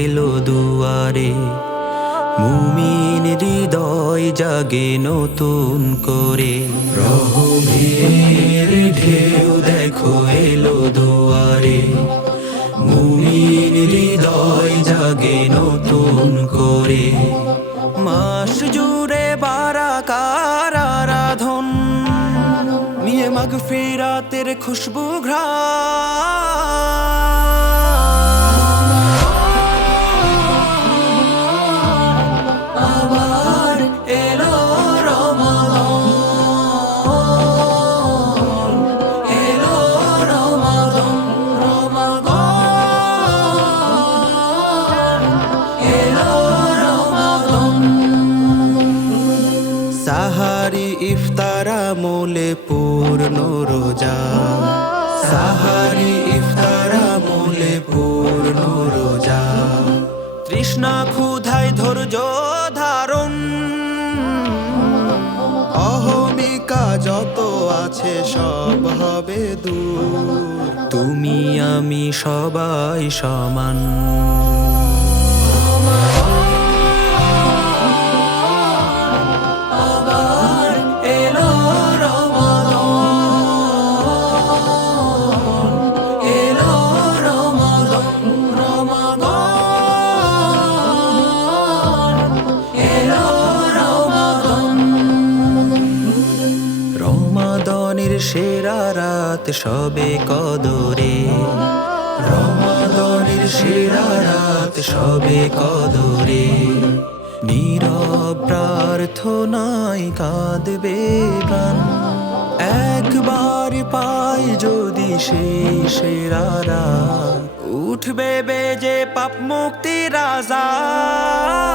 এলো দুয়ারে, মুমিন হৃদয় জাগে নতুন করে। রহমের ঢেউ দেখো এলো দুয়ারে, মুমিন হৃদয় জাগে নতুন করে। মাস জুড়ে বারাকার আরাধন নিয়ে মাগফিরাতের খুশবু ঘ্রাণ। আবার এলো রমাদান, এলো রমাদান, রমাদান, এলো রমাদান। সাহারি ইফতার আমলে পূর্ণ রোজা, সাহারি ইফতার আমলে পূর্ণ রোজা। তৃষ্ণা ক্ষুধায় ধৈর্য ধারণ, অহমিকা যত আছে সব হবে দূর। তুমি আমি সবাই সমান। আবার এলো রমাদান, এলো রমাদান, রমাদান, এলো রমাদান। রমাদানের সেরা রাত সবে কদরে, রমাদানের সেরা রাত সবে কদরে। নীরব প্রার্থনায় কাঁদবে প্রাণ, একবার পাই যদি সেই সেরা রাত। উঠবে বেজে পাপ মুক্তির আযান।